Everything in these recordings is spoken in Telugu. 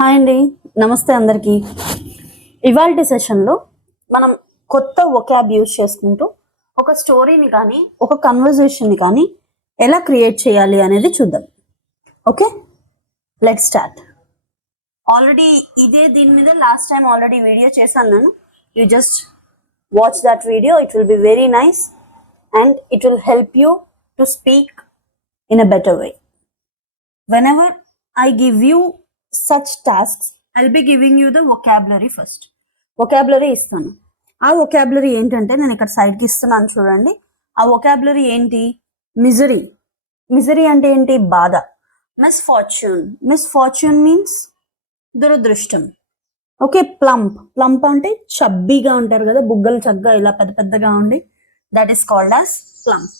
హాయ్ అండి, నమస్తే అందరికీ. ఇవాల్టి సెషన్లో మనం కొత్త వొకాబ్ యూజ్ చేసుకుంటూ ఒక స్టోరీని కానీ ఒక కన్వర్జేషన్ని కానీ ఎలా క్రియేట్ చేయాలి అనేది చూద్దాం. Okay, let's start. ఆల్రెడీ దీని మీద లాస్ట్ టైం ఆల్రెడీ వీడియో చేశాను నేను. You just watch that video. It will be very nice and it will help you to speak in a better way. Whenever I give you such tasks, I'll be giving you the vocabulary first. Vocabulary ఇస్తాను. ఆ vocabulary ఏంటంటే నేను ఇక్కడ సైడ్కి ఇస్తున్నాను చూడండి. ఆ vocabulary ఏంటి? మిజరీ. మిజరీ అంటే ఏంటి? బాధ. మిస్ఫార్చ్యూన్. మిస్ఫార్చ్యూన్ మీన్స్ దురదృష్టం. Okay, plump. ప్లంప్ అంటే చబ్బీగా ఉంటారు కదా, బుగ్గలు చక్కగా ఇలా పెద్ద పెద్దగా ఉండి, that is called as plump.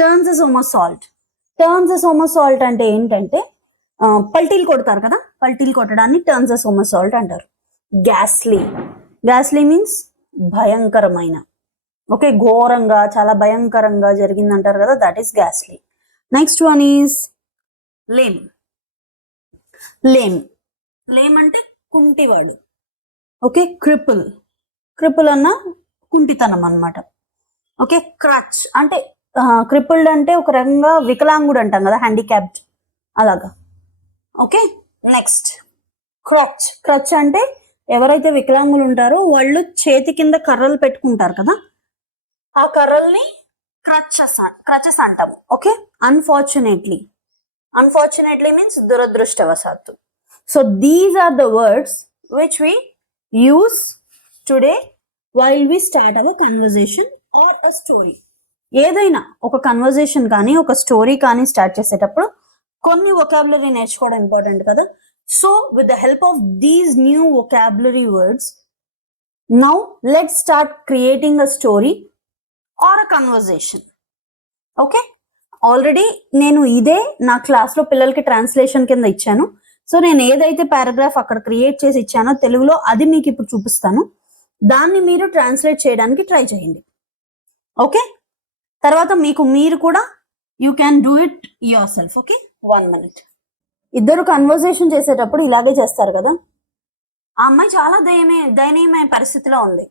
Turns a somersault. Turns a somersault అంటే ఏంటంటే పల్టీలు కొడతారు కదా, పల్టీలు కొట్టడాన్ని టర్న్స్ ఎ సోమర్సాల్ట్ అంటారు. గ్యాస్లీ. గ్యాస్లీ మీన్స్ భయంకరమైన, ఓకే, ఘోరంగా చాలా భయంకరంగా జరిగింది అంటారు కదా, దట్ ఈస్ గ్యాస్లీ. Next one is lame. Lame. Lame అంటే కుంటివాడు. Okay, cripple. క్రిపుల్ అన్న కుంటితనం అన్నమాట. ఓకే, క్రచ్ అంటే క్రిపుల్డ్ అంటే ఒక రకంగా వికలాంగుడు అంటాం కదా, హ్యాండిక్యాప్డ్ అలాగా. Okay, next creche. క్రచ్ అంటే ఎవరైతే వికలాంగులు ఉంటారో వాళ్ళు చేతి కింద కర్రలు పెట్టుకుంటారు కదా, ఆ కర్రల్ని క్రచెస్ అంటాము. Okay, unfortunately. అన్ఫార్చునేట్లీ మీన్స్ దురదృష్టవశాత్తు. So these are the words which we use today while we start our conversation or a story. ఏదైనా ఒక కన్వర్జేషన్ కానీ ఒక స్టోరీ కానీ స్టార్ట్ చేసేటప్పుడు కొన్ని వొకాబులరీ నేర్చుకోవడం ఇంపార్టెంట్ కదా. So with the help of these new vocabulary words, now let's start creating a story or a conversation. Okay, already నేను ఇదే నా క్లాస్లో పిల్లలకి ట్రాన్స్లేషన్ కింద ఇచ్చాను. సో నేను ఏదైతే పారాగ్రాఫ్ అక్కడ క్రియేట్ చేసి ఇచ్చానో తెలుగులో, అది మీకు ఇప్పుడు చూపిస్తాను. దాన్ని మీరు ట్రాన్స్లేట్ చేయడానికి ట్రై చేయండి. ఓకే, తర్వాత మీరు కూడా you can do it your self. Okay, 1 minute. ఇద్దరు కన్వర్జేషన్ చేసేటప్పుడు ఇలాగే చేస్తారు కదా. ఆ అమ్మాయి చాలా దయనీయమైన పరిస్థితిలో ఉంది.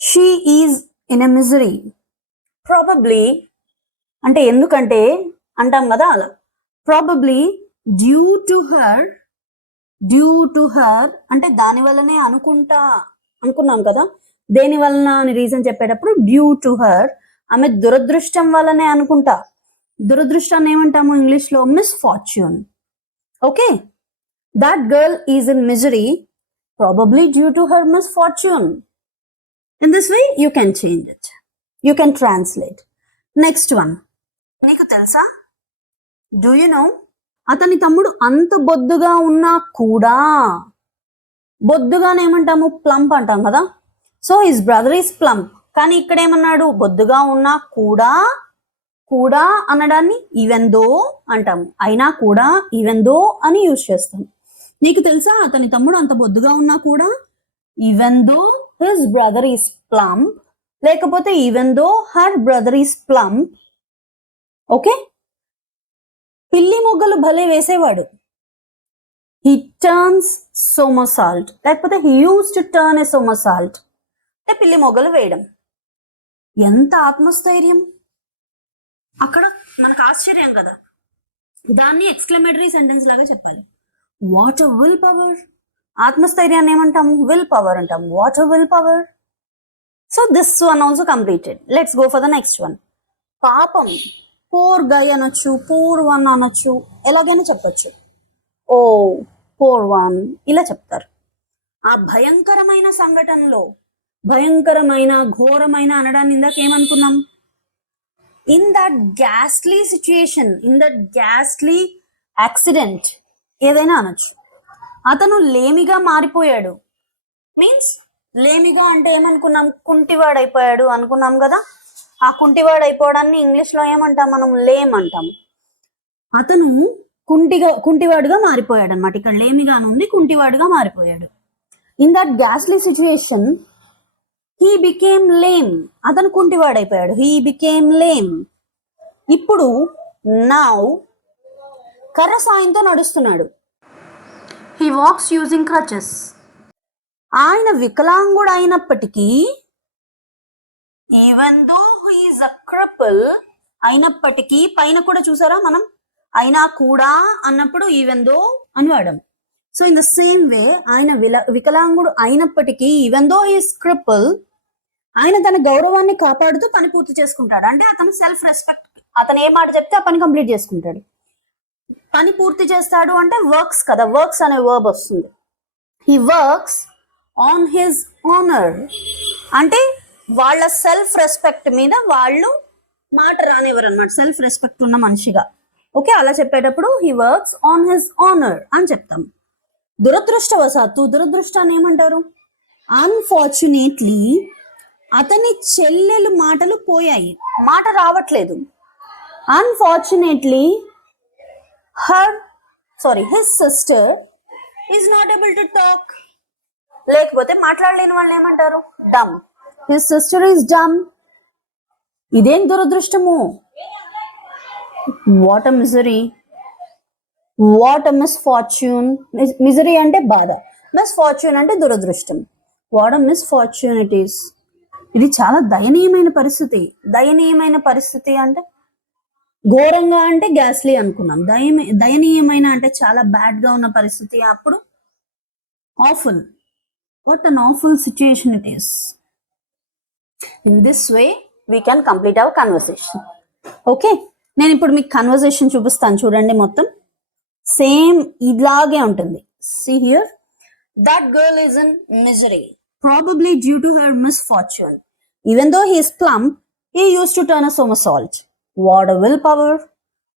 She is in a misery. Probably అంటే ఎందుకంటే అంటాం కదా అలా. ప్రాబబ్లీ డ్యూ టు హర్ అంటే దాని వల్లనే అనుకున్నాం కదా. దేని వలన అని రీజన్ చెప్పేటప్పుడు డ్యూ టు హర్, ఆమె దురదృష్టం వల్లనే అనుకుంటా. దురదృష్టాన్ని ఏమంటాము ఇంగ్లీష్ లో? Misfortune. Okay, that girl is in misery probably due to her misfortune. In this way you can change it, you can translate. Next one, నీకు తెలుసా? Do you know? అతని తమ్ముడు అంత బొద్దుగా ఉన్నా కూడా, బొద్దుగానేమంటాము? ప్లంప్ అంటాం కదా. So his brother is plump. కానీ ఇక్కడ ఏమన్నాడు? బొద్దుగా ఉన్నా కూడా అనడాన్ని ఈవెన్ దో అంటాము. అయినా కూడా ఈవెన్ దో అని యూజ్ చేస్తాం. నీకు తెలుసా అతని తమ్ముడు అంత బొద్దుగా ఉన్నా కూడా, even though his brother is plump, లేకపోతే even though her brother is plump. Okay, పిల్లి మొగ్గలు భలే వేసేవాడు. హీ టర్న్స్ సోమర్సాల్ట్, లేకపోతే he used to turn a somersault. అంటే పిల్లి మొగ్గలు వేయడం. ఎంత ఆత్మస్థైర్యం! అక్కడ మనకు ఆశ్చర్యం కదా. దాన్ని ఎక్స్క్లమేటరీ సెంటెన్స్ లాగా చెప్పారు. What a will power. ఆత్మస్థైర్యాన్ని ఏమంటాము? విల్ పవర్ అంటాము. What a will power. So this one also completed. Let's go for the next one. పాపం. పోర్ గై అనొచ్చు, పూర్ వన్ అనొచ్చు, ఎలాగైనా చెప్పొచ్చు. ఓ పోర్ వన్ ఇలా చెప్తారు. ఆ భయంకరమైన సంఘటనలో, భయంకరమైన ఘోరమైన అనడాన్ని ఇందాక ఏమనుకున్నాం? ఇన్ దట్ గ్యాస్లీ సిచ్యుయేషన్, ఇన్ దట్ గ్యాస్లీ యాక్సిడెంట్ ఏదైనా అనొచ్చు. అతను లేమిగా మారిపోయాడు. మీన్స్ లేమిగా అంటే ఏమనుకున్నాం? కుంటివాడైపోయాడు అనుకున్నాం కదా. ఆ కుంటివాడైపోవడాన్ని ఇంగ్లీష్లో ఏమంటాం మనం? లేమ్ అంటాం. అతను కుంటివాడుగా మారిపోయాడు అనమాట. ఇక్కడ లేమిగా ఉంది, కుంటివాడుగా మారిపోయాడు. ఇన్ దట్ గ్యాస్లీ సిచ్యుయేషన్ హీ బికేమ్ లేమ్. అతను కుంటివాడైపోయాడు. He became lame. ఇప్పుడు నౌ కర్ర సాయంతో నడుస్తున్నాడు. He walks using crutches. ఆయన వికలాంగుడు అయినప్పటికీ, even though he is a cripple అయినప్పటికీ, పైన కూడా చూసారా మనం అయినా కూడా అన్నప్పుడు ఈవెన్ దో అని వాడాం. So in the same way ఆయన వికలాంగుడు అయినప్పటికీ, even though he is cripple, ఆయన తన గౌరవాన్ని కాపాడుతూ పని పూర్తి చేసుకుంటాడు. అంటే అతను సెల్ఫ్ రెస్పెక్ట్, అతను ఏ మాట చెప్తే ఆ పని కంప్లీట్ చేసుకుంటాడు. పని పూర్తి చేస్తాడు అంటే వర్క్స్ కదా, వర్క్స్ అనే వర్బ్ వస్తుంది. He works on his honour, అంటే వాళ్ళ సెల్ఫ్ రెస్పెక్ట్ మీద వాళ్ళు మాట రానివ్వరు అనమాట, సెల్ఫ్ రెస్పెక్ట్ ఉన్న మనిషిగా. ఓకే, అలా చెప్పేటప్పుడు he works on his honour అని చెప్తాం. దురదృష్టవశాత్తు, దురదృష్టాన్ని ఏమంటారు? అన్ఫార్చునేట్లీ అతని చెల్లెలు మాటలు పోయాయి, మాట రావట్లేదు. Unfortunately his sister is not able to talk. లేకపోతే మాట్లాడలేని వాళ్ళని ఏమంటారు? Dumb. His sister is dumb. ఇదేం దురదృష్టము! What a misery, what a misfortune. Misery అంటే బాధ, మిస్ఫార్చ్యూన్ అంటే దురదృష్టం. What a misfortune it is. ఇది చాలా దయనీయమైన పరిస్థితి. దయనీయమైన పరిస్థితి అంటే ఘోరంగా అంటే గ్యాస్లీ అనుకున్నాం. దయనీయమైన అంటే చాలా బ్యాడ్ గా ఉన్న పరిస్థితి. అప్పుడు awful. What an awful situation it is. In this way we can complete our conversation. Okay, నేను ఇప్పుడు మీకు కన్వర్సేషన్ చూపిస్తాను చూడండి. మొత్తం సేమ్ ఇలాగే ఉంటుంది. See here, that girl is in misery, probably due to her misfortune. Even though he is plump, he used to turn a somersault. What a willpower.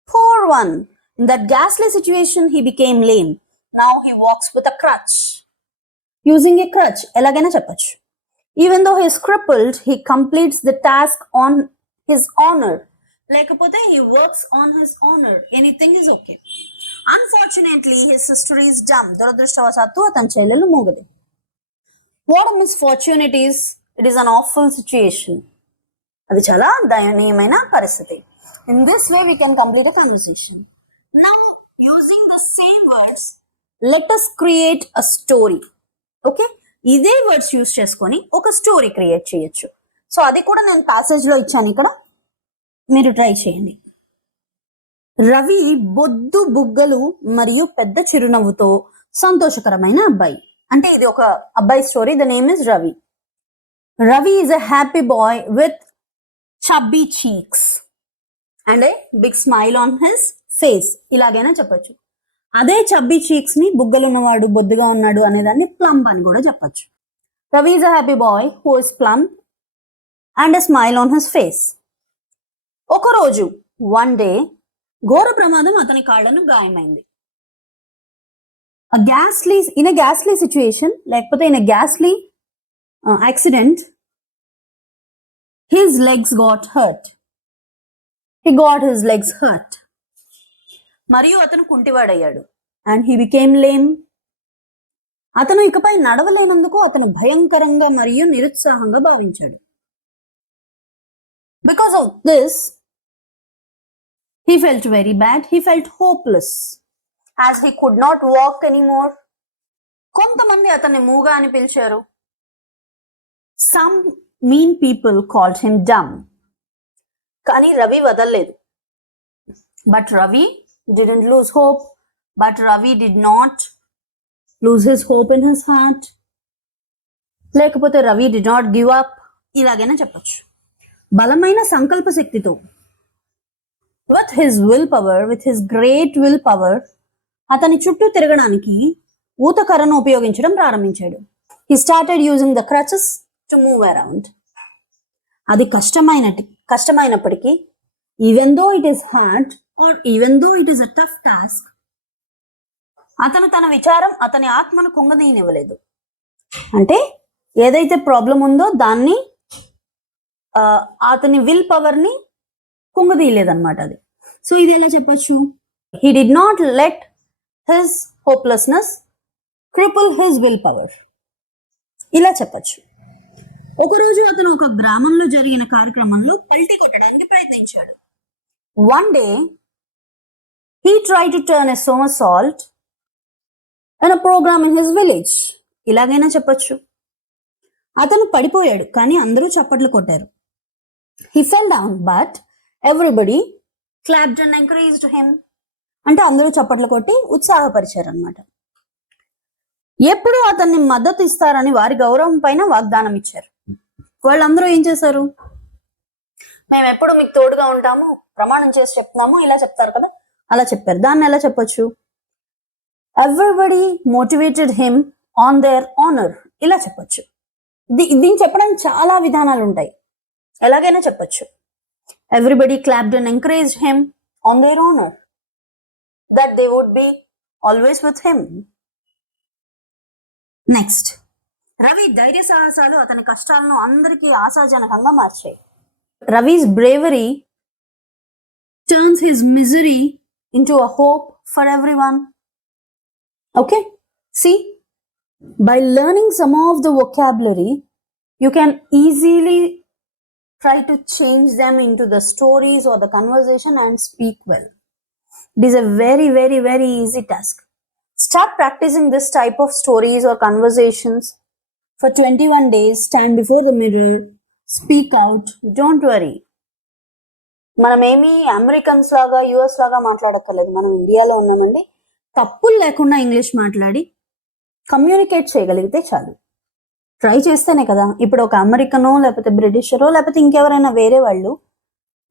Poor one. In that ghastly situation, he became lame. Now he walks with a crutch. Using a crutch, elagana cheppochu. Even though he is crippled, he completes the task on his honor. Lekapothe he works on his honor. Anything is okay. Unfortunately, his sister is dumb. Duradrishtavasattu atani chellelu moogadu. What a misfortune it is. It is an awful situation. అది చాలా దయనీయమైన పరిస్థితి. In this way we can complete a conversation. Now using the same words, let us create a story. Okay, ఇదే వర్డ్స్ యూస్ చేసుకొని ఒక స్టోరీ క్రియేట్ చేయొచ్చు. సో అది కూడా నేను ప్యాసేజ్ లో ఇచ్చాను, ఇక్కడ మీరు ట్రై చేయండి. రవి బొద్దు బుగ్గలు మరియు పెద్ద చిరునవ్వుతో సంతోషకరమైన అబ్బాయి. అంటే ఇది ఒక అబ్బాయి story. The name is Ravi. Ravi is a happy boy with chubby cheeks and a big smile on his face. ఇలాగైనా చెప్పొచ్చు. అదే చబ్బీ చీక్స్ ని బుగ్గలు ఉన్నవాడు, బొద్దుగా ఉన్నాడు అనేదాన్ని ప్లంప్ అని కూడా చెప్పొచ్చు. Ravi is a happy boy who is plump and a smile on his face. ఒకరోజు, one day, ఘోర ప్రమాదం అతని కాళ్ళను గాయమైంది. In a ghastly situation, లేకపోతే in a ghastly accident, his legs got hurt. He got his legs hurt. మరియు అతను కుంటివాడయ్యాడు. And he became lame. అతను ఇకపై నడవలేనందుకు అతను భయంకరంగా మరియు నిరుత్సాహంగా భావించాడు. Because of this, he felt very bad. He felt hopeless as he could not walk anymore. కొంతమంది అతన్ని మూగా అని పిలిచారు. Some mean people called him dumb. కానీ రవి వదలలేదు. But Ravi didn't lose hope. But Ravi did not lose his hope in his heart. లేకపోతే Ravi did not give up. ఇలాగైనా చెప్పొచ్చు. బలమైన సంకల్ప శక్తితో, with his willpower, with his great willpower, అతని చుట్టూ తిరగడానికి ఊతకర్రను ఉపయోగించడం ప్రారంభించాడు. He started using the crutches to move around. అది కష్టమైనప్పటికీ, even though it is hard or even though it is a tough task, అతను తన విచారం, అతని ఆత్మను కుంగదీయనివ్వలేదు. అంటే ఏదైతే ప్రాబ్లం ఉందో దాన్ని అతని విల్ పవర్ ని కుంగదీయలేదన్నమాట అది. సో ఇది ఎలా చెప్పొచ్చు? He did not let his hopelessness cripple his willpower. ఇలా చెప్పొచ్చు. ఒకరోజు అతను ఒక గ్రామంలో జరిగిన కార్యక్రమంలో పల్టీ కొట్టడానికి ప్రయత్నించాడు. One day he tried to turn a somersault in a program in his village. ఇలాగైనా చెప్పొచ్చు. అతను పడిపోయాడు కానీ అందరూ చప్పట్లు కొట్టారు. He fell down but everybody clapped and encouraged him. అంటే అందరూ చప్పట్లు కొట్టి ఉత్సాహపరిచారు అనమాట. ఎప్పుడు అతన్ని మద్దతు ఇస్తారని వారి గౌరవం పైన వాగ్దానం ఇచ్చారు. వాళ్ళందరూ ఏం చేశారు? మేము ఎప్పుడు మీకు తోడుగా ఉంటాము, ప్రమాణం చేసి చెప్తున్నాము, ఇలా చెప్తారు కదా, అలా చెప్పారు. దాన్ని ఎలా చెప్పొచ్చు? Everybody motivated him on their honour, ఇలా చెప్పొచ్చు. దీన్ని చెప్పడానికి చాలా విధానాలు ఉంటాయి, ఎలాగైనా చెప్పొచ్చు. Everybody clapped and encouraged him on their honour, that they would be always with him. Next, Ravi ధైర్య సాహసాలు అతని కష్టాలను అందరికీ ఆశాజనకంగా మార్చాయి. Ravi's bravery turns his misery into a hope for everyone. Okay? See, by learning some of the vocabulary, you can easily try to change them into the stories or the conversation and speak well. It is a very, very, very easy task. Start practicing this type of stories or conversations for 21 days. Stand before the mirror. Speak out, don't worry. మనమేమి అమెరికన్స్ లాగా యుఎస్ లాగా మాట్లాడక్కర్లేదు, మనం ఇండియాలో ఉన్నామండి. తప్పులు లేకుండా ఇంగ్లీష్ మాట్లాడి కమ్యూనికేట్ చేయగలిగితే చాలు. ట్రై చేస్తేనే కదా. ఇప్పుడు ఒక అమెరికనో లేకపోతే బ్రిటిషరో లేకపోతే ఇంకెవరైనా వేరే వాళ్ళు,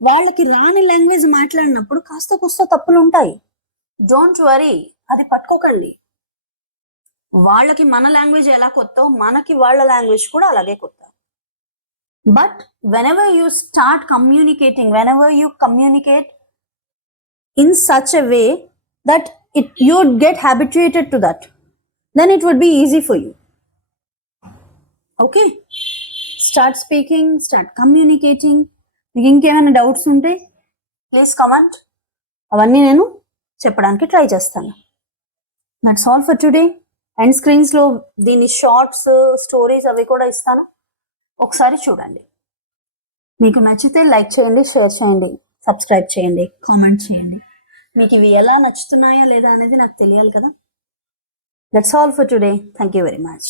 వాళ్ళకి రాని లాంగ్వేజ్ మాట్లాడినప్పుడు కాస్త కూస్త తప్పులు ఉంటాయి. డోంట్ వరీ, అది పట్టుకోకండి. వాళ్ళకి మన లాంగ్వేజ్ ఎలా కొత్తో మనకి వాళ్ళ లాంగ్వేజ్ కూడా అలాగే కొత్త. But whenever you start communicating, whenever you communicate in such a way that you would get habituated to that, then it would be easy for you. Okay? Start speaking, start communicating. మీకు ఇంకేమైనా డౌట్స్ ఉంటే ప్లీజ్ కమెంట్, అవన్నీ నేను చెప్పడానికి ట్రై చేస్తాను. That's all for today. End స్క్రీన్స్లో దీని షార్ట్స్, స్టోరీస్ అవి కూడా ఇస్తాను, ఒకసారి చూడండి. మీకు నచ్చితే లైక్ చేయండి, షేర్ చేయండి, సబ్స్క్రైబ్ చేయండి, కామెంట్ చేయండి. మీకు ఇవి ఎలా నచ్చుతున్నాయా లేదా అనేది నాకు తెలియాలి కదా. That's all for today. Thank you very much.